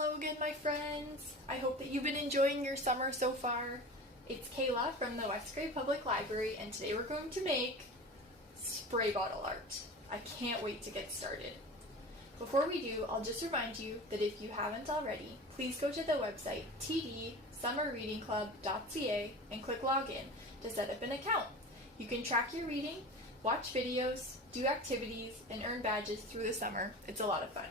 Hello again, my friends. I hope that you've been enjoying your summer so far. It's Kayla from the West Grade Public Library, and today we're going to make spray bottle art. I can't wait to get started. Before we do, I'll just remind you that if you haven't already, please go to the website tdsummerreadingclub.ca and click login to set up an account. You can track your reading, watch videos, do activities, and earn badges through the summer. It's a lot of fun.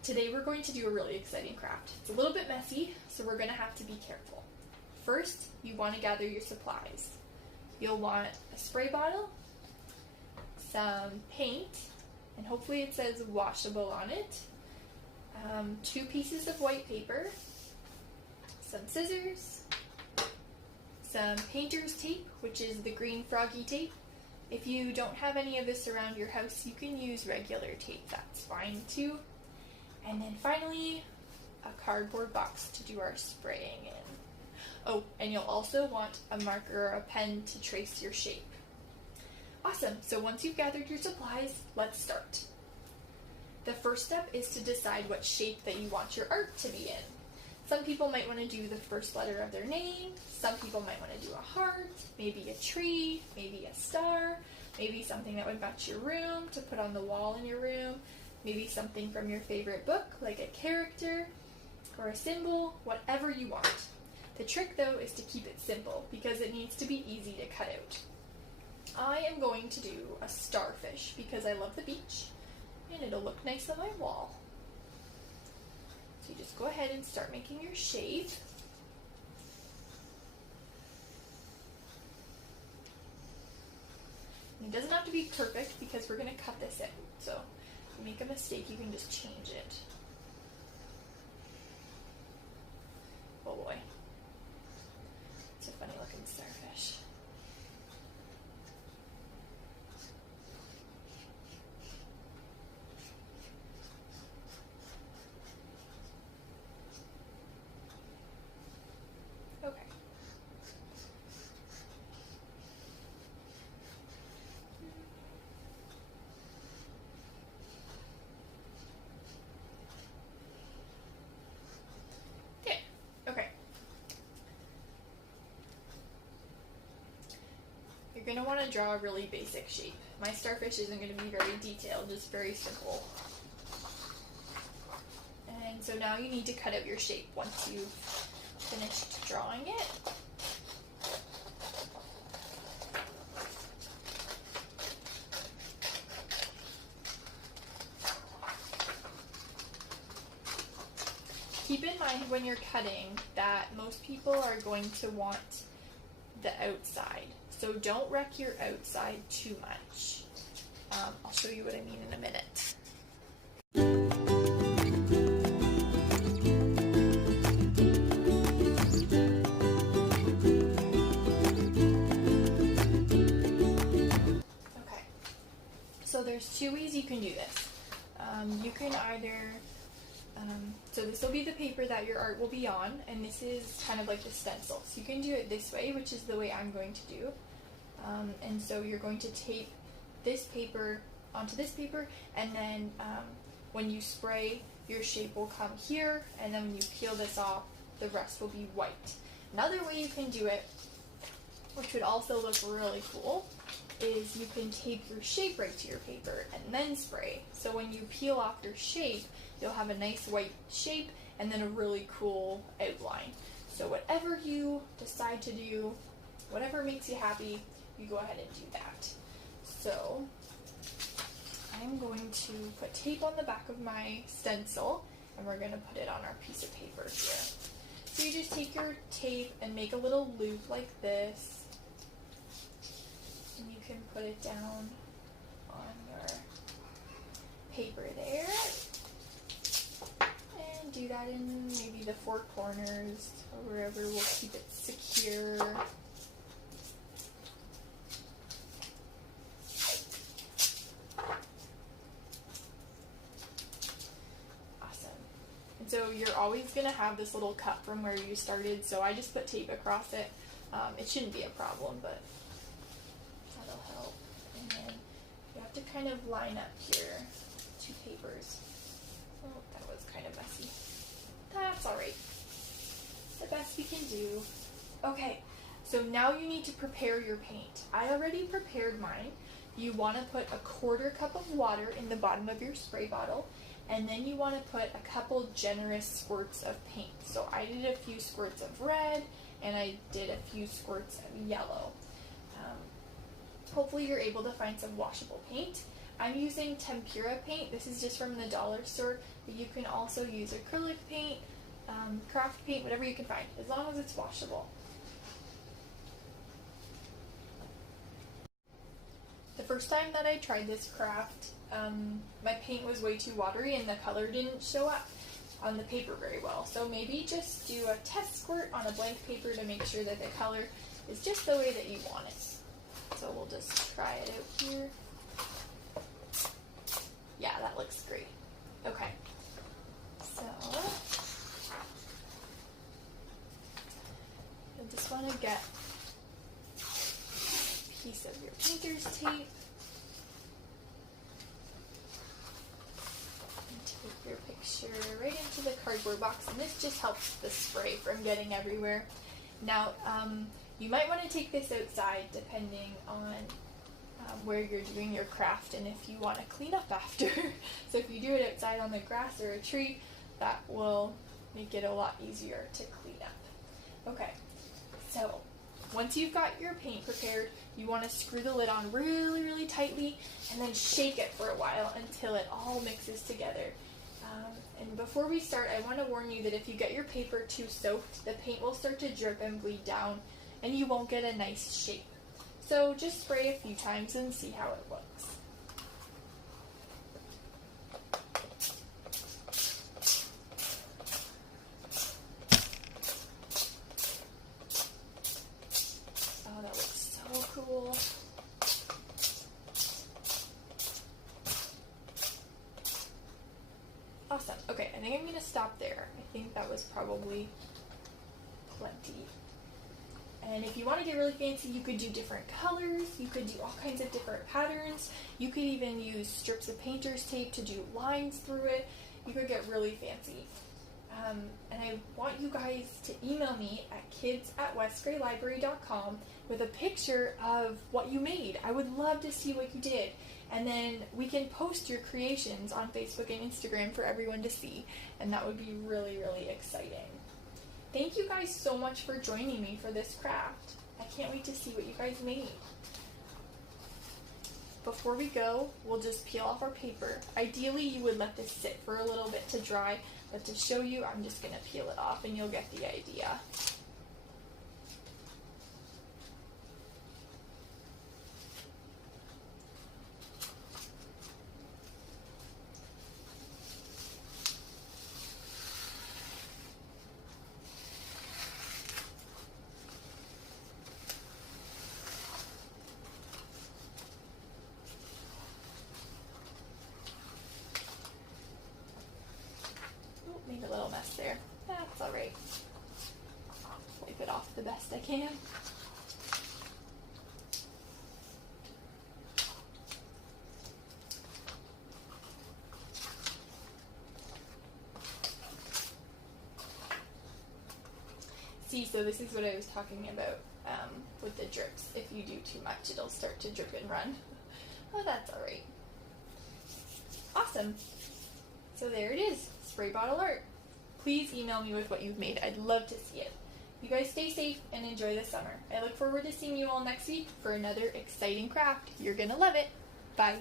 Today we're going to do a really exciting craft. It's a little bit messy, so we're going to have to be careful. First, you want to gather your supplies. You'll want a spray bottle, some paint, and hopefully it says washable on it, 2 pieces of white paper, some scissors, some painter's tape, which is the green froggy tape. If you don't have any of this around your house, you can use regular tape, that's fine too. And then finally, a cardboard box to do our spraying in. Oh, and you'll also want a marker or a pen to trace your shape. Awesome, so once you've gathered your supplies, let's start. The first step is to decide what shape that you want your art to be in. Some people might want to do the first letter of their name, some people might want to do a heart, maybe a tree, maybe a star, maybe something that would match your room to put on the wall in your room, maybe something from your favorite book, like a character or a symbol, whatever you want. The trick, though, is to keep it simple because it needs to be easy to cut out. I am going to do a starfish because I love the beach and it'll look nice on my wall. So you just go ahead and start making your shape. And it doesn't have to be perfect because we're going to cut this in. So if you make a mistake, you can just change it. Oh boy. It's a funny looking starfish. Okay. Okay. You're going to want to draw a really basic shape. My starfish isn't going to be very detailed, just very simple. And so now you need to cut out your shape once you've finished drawing it. Keep in mind when you're cutting that most people are going to want the outside. So don't wreck your outside too much. I'll show you what I mean in a minute. Okay, so there's 2 ways you can do this. You can either so this will be the paper that your art will be on, and this is kind of like the stencil. So you can do it this way, which is the way I'm going to do. And so you're going to tape this paper onto this paper, and then when you spray, your shape will come here, and then when you peel this off, the rest will be white. Another way you can do it, which would also look really cool, is you can tape your shape right to your paper and then spray. So when you peel off your shape, you'll have a nice white shape and then a really cool outline. So whatever you decide to do, whatever makes you happy, you go ahead and do that. So I'm going to put tape on the back of my stencil, and we're going to put it on our piece of paper here. So you just take your tape and make a little loop like this, and you can put it down on your paper there, and do that in maybe the 4 corners or wherever will keep it secure. Awesome. And so you're always going to have this little cut from where you started, so I just put tape across it. It shouldn't be a problem, but that'll help. And then you have to kind of line up your 2 papers. Oh, that was kind of messy. That's alright. The best we can do. Okay, so now you need to prepare your paint. I already prepared mine. You want to put a 1/4 cup of water in the bottom of your spray bottle, and then you want to put a couple generous squirts of paint. So I did a few squirts of red, and I did a few squirts of yellow. Hopefully you're able to find some washable paint. I'm using tempera paint. This is just from the dollar store, but you can also use acrylic paint, craft paint, whatever you can find, as long as it's washable. The first time that I tried this craft, my paint was way too watery and the color didn't show up on the paper very well. So maybe just do a test squirt on a blank paper to make sure that the color is just the way that you want it. So we'll just try it out here. Yeah, that looks great. Okay, so you'll just want to get a piece of your painter's tape and take your picture right into the cardboard box, and this just helps the spray from getting everywhere. Now, you might want to take this outside depending on where you're doing your craft and if you want to clean up after. So if you do it outside on the grass or a tree, that will make it a lot easier to clean up. Okay, so once you've got your paint prepared, you want to screw the lid on really, really tightly and then shake it for a while until it all mixes together. And before we start, I want to warn you that if you get your paper too soaked, the paint will start to drip and bleed down and you won't get a nice shape. So just spray a few times and see how it looks. Oh, that looks so cool. Awesome. Okay, I think I'm going to stop there. I think that was probably plenty. And if you want to get really fancy, you could do different colors, you could do all kinds of different patterns, you could even use strips of painter's tape to do lines through it. You could get really fancy. And I want you guys to email me at kids@westgraylibrary.com with a picture of what you made. I would love to see what you did. And then we can post your creations on Facebook and Instagram for everyone to see. And that would be really, really exciting. Thank you guys so much for joining me for this craft. I can't wait to see what you guys made. Before we go, we'll just peel off our paper. Ideally, you would let this sit for a little bit to dry, but to show you, I'm just going to peel it off and you'll get the idea. Made a little mess there. That's alright. Wipe it off the best I can. See, so this is what I was talking about with the drips. If you do too much, it'll start to drip and run. Oh, that's alright. Awesome. So there it is. Spray bottle art. Please email me with what you've made. I'd love to see it. You guys stay safe and enjoy the summer. I look forward to seeing you all next week for another exciting craft. You're gonna love it. Bye.